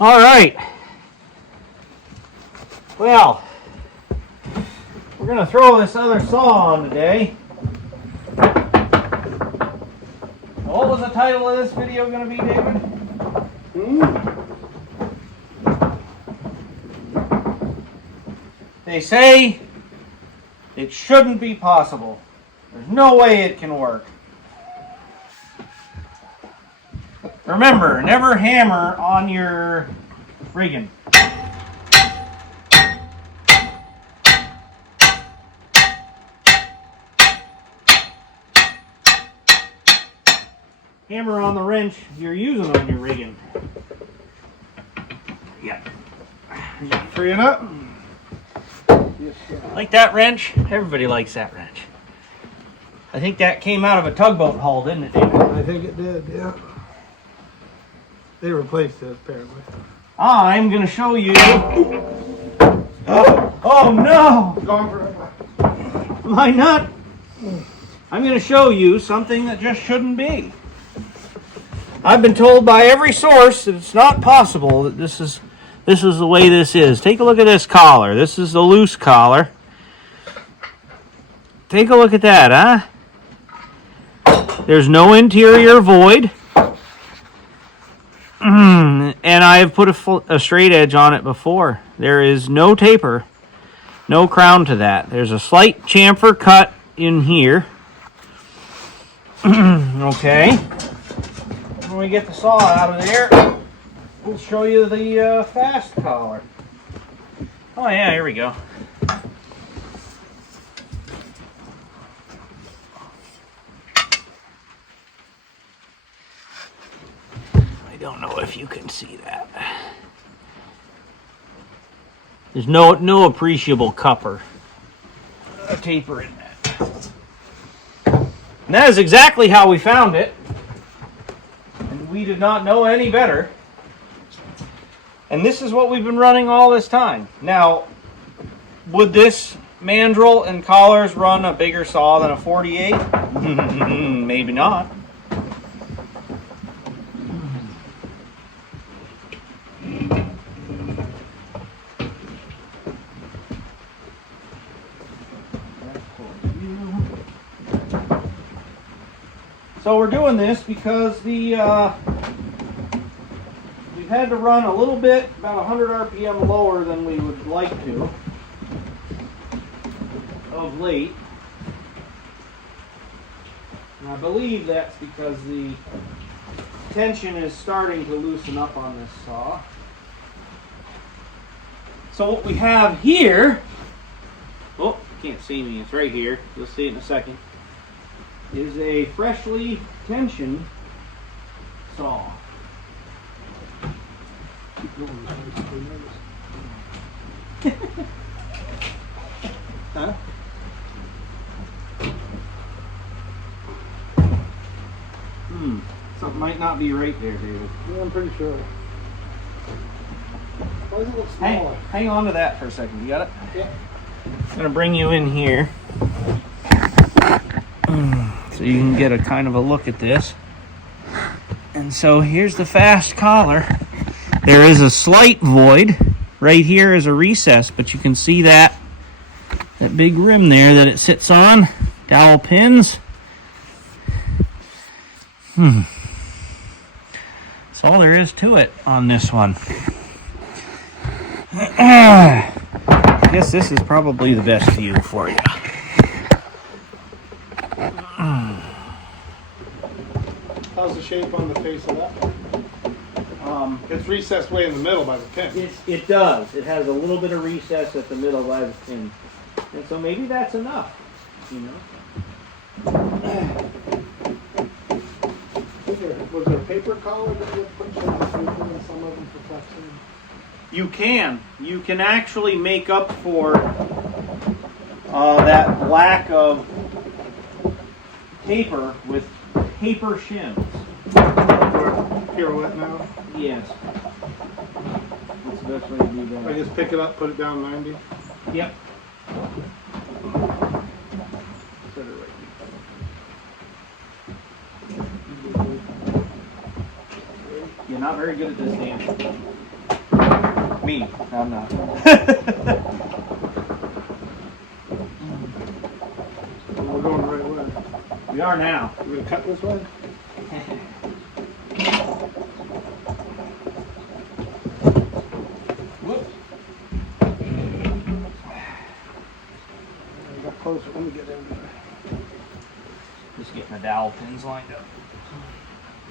All right. Well, we're going to throw this other saw on today. What was the title of this video going to be, David? They say it shouldn't be possible. There's no way it can work. Remember, never hammer on your rigging. Hammer on the wrench you're using on your rigging. Yeah. Free it up. Like that wrench? Everybody likes that wrench. I think that came out of a tugboat hull, didn't it, David? I think it did, yeah. They replaced it, apparently. I'm going to show you... Oh no! Gone forever. My nut! I'm going to show you something that just shouldn't be. I've been told by every source that it's not possible that this is the way this is. Take a look at this collar. This is the loose collar. Take a look at that, huh? There's no interior void. And I have put a straight edge on it before. There is no taper, no crown to that. There's a slight chamfer cut in here. Okay. When we get the saw out of there, we'll show you the fast collar. Oh yeah, here we go. I don't know if you can see that. There's no appreciable taper in that. And that is exactly how we found it. And we did not know any better. And this is what we've been running all this time. Now, would this mandrel and collars run a bigger saw than a 48? Maybe not. So we're doing this because we've had to run a little bit, about 100 RPM lower than we would like to, of late. And I believe that's because the tension is starting to loosen up on this saw. So what we have here, oh, you can't see me, it's right here, you'll see it in a second, is a freshly tensioned saw. Huh? Something might not be right there, David. Yeah, I'm pretty sure. Why does it look smaller? Hang on to that for a second. You got it? Yeah. I'm going to bring you in here so you can get a kind of a look at this. And so here's the fast collar. There is a slight void. Right here is a recess, but you can see that big rim there that it sits on. Dowel pins. That's all there is to it on this one. I guess this is probably the best view for you. How's the shape on the face of that one? It's recessed way in the middle by the pin. It does. It has a little bit of recess at the middle by the pin. And so maybe that's enough, you know. Was there a paper collar that would put you in some of them for flexing? You can actually make up for that lack of taper with paper shims. Pirouette now? Yes. That's the best way to do that. I just pick it up, put it down 90? Yep. Set it right You're not very good at this, Dan. Me. I'm not. We're going the right way. We are now. We're gonna cut this way? Whoop. We got closer. Let me get in there. Just getting the dowel pins lined up.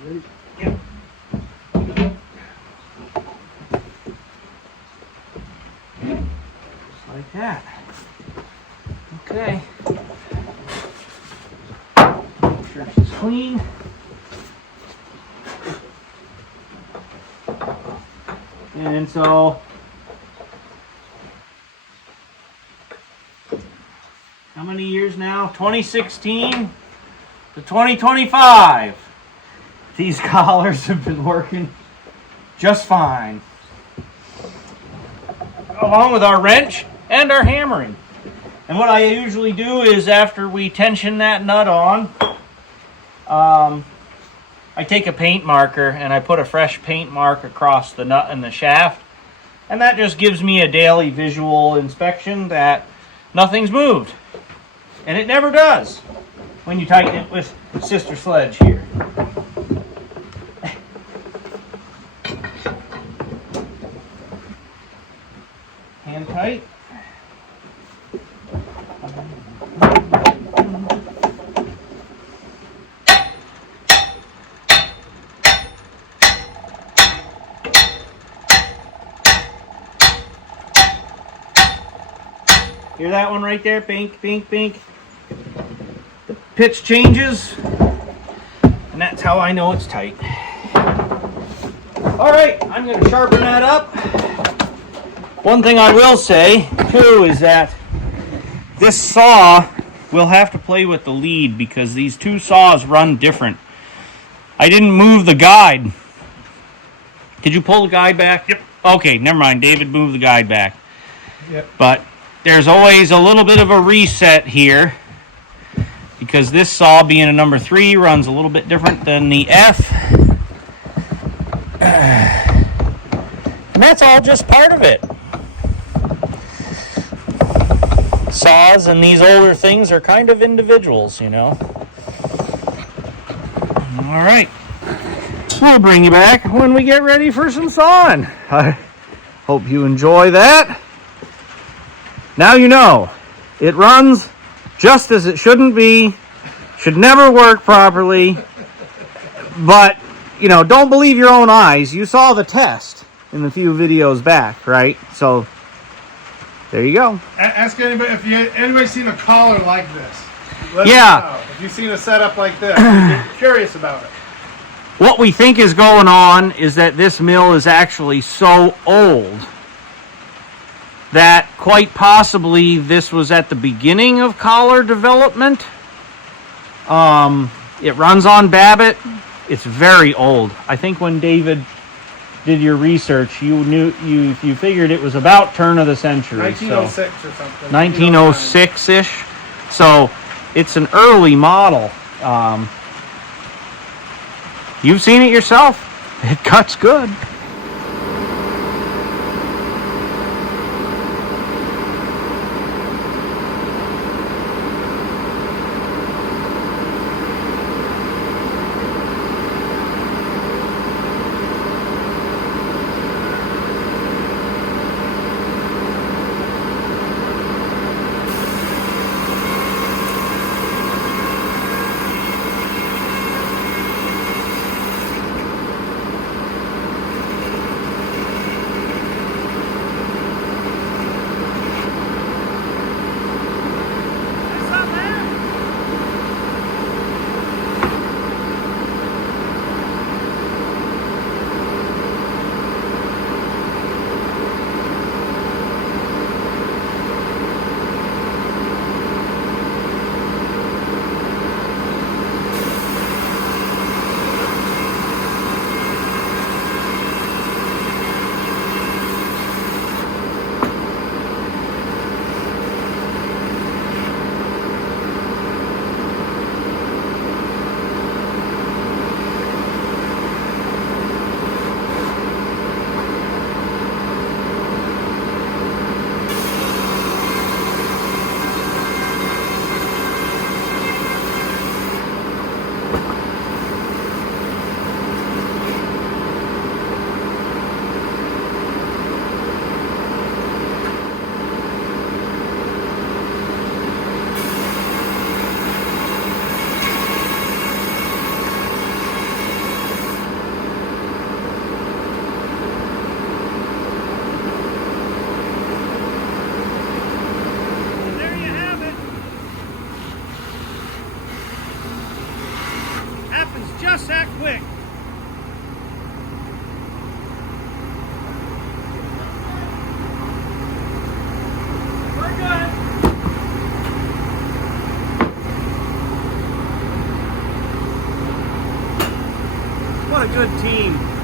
Ready? Yep. Just like that. Okay. Make sure she's clean. And so, how many years now? 2016 to 2025. These collars have been working just fine. Along with our wrench and our hammering. And what I usually do is after we tension that nut on, I take a paint marker and I put a fresh paint mark across the nut and the shaft. And that just gives me a daily visual inspection that nothing's moved. And it never does when you tighten it with Sister Sledge here. Hand tight. Hear that one right there? Bink, bink, bink. The pitch changes, and that's how I know it's tight. All right, I'm going to sharpen that up. One thing I will say, too, is that this saw will have to play with the lead because these two saws run different. I didn't move the guide. Did you pull the guide back? Yep. Okay, never mind. David moved the guide back. Yep. But there's always a little bit of a reset here because this saw, being a number 3, runs a little bit different than the F. And that's all just part of it. Saws and these older things are kind of individuals, you know. All right. We'll bring you back when we get ready for some sawing. I hope you enjoy that. Now you know, it runs just as it shouldn't be, should never work properly, but, you know, don't believe your own eyes. You saw the test in the few videos back, right? So, there you go. Ask anybody if anybody's seen a collar like this. Let Yeah. us know. If you've seen a setup like this, you're curious about it. What we think is going on is that this mill is actually so old that quite possibly this was at the beginning of collar development. It runs on Babbitt. It's very old. I think when David did your research, you figured it was about turn of the century. 1906 or something. 1906-ish. So it's an early model. You've seen it yourself. It cuts good. happens just that quick. We're good. What a good team.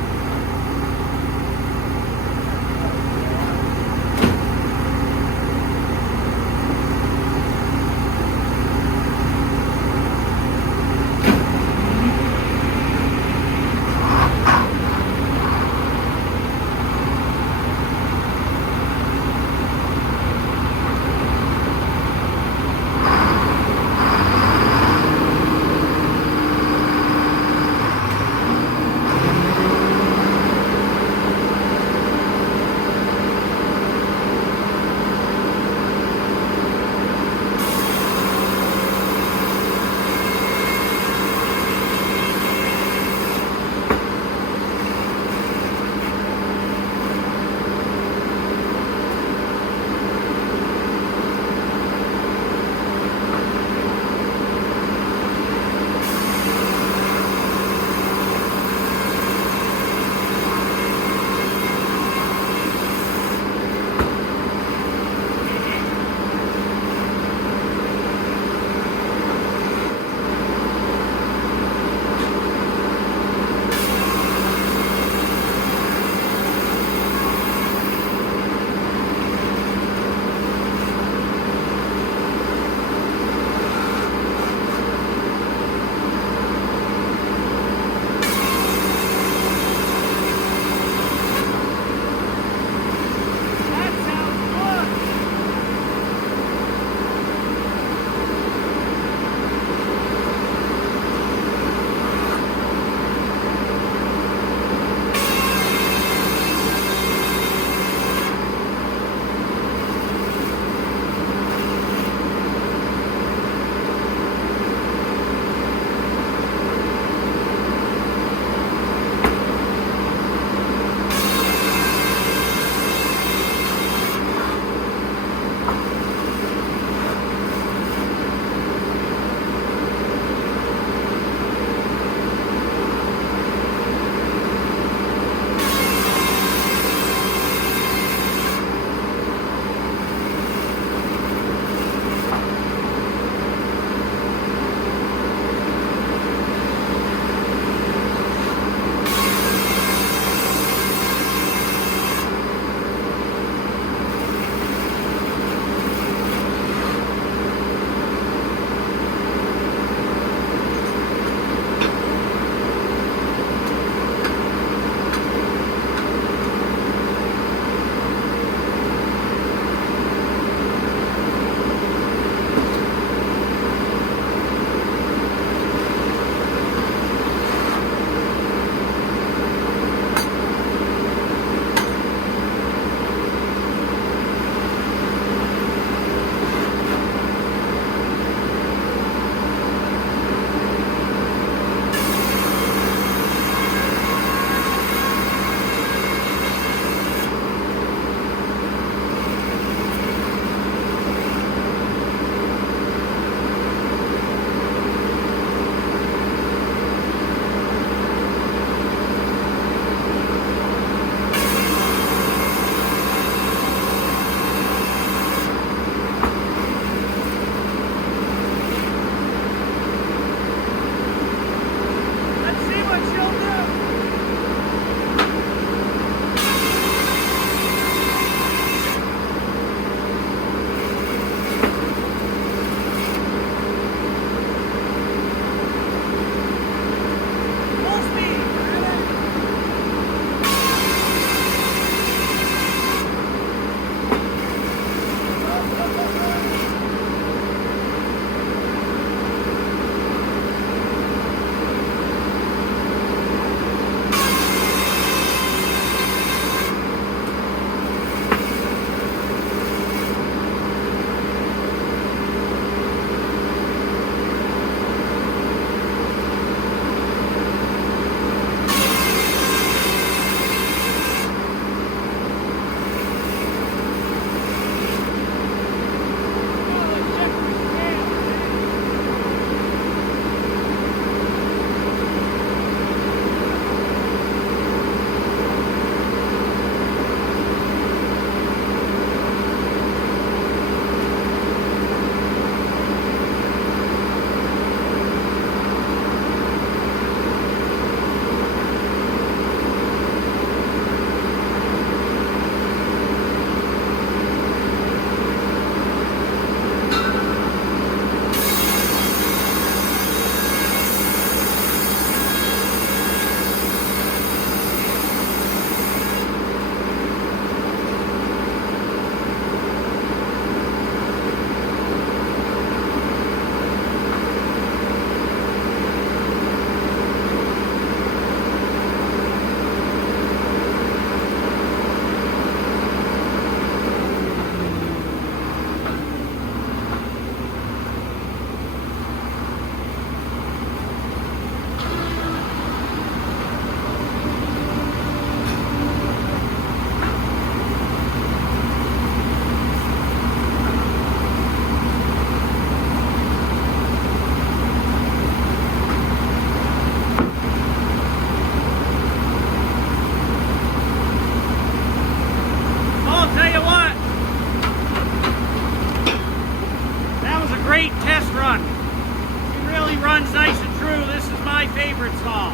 really runs nice and true. This is my favorite saw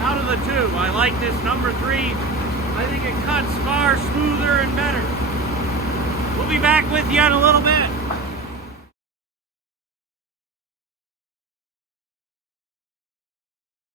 out of the two. I like this number 3. I think it cuts far smoother and better. We'll be back with you in a little bit.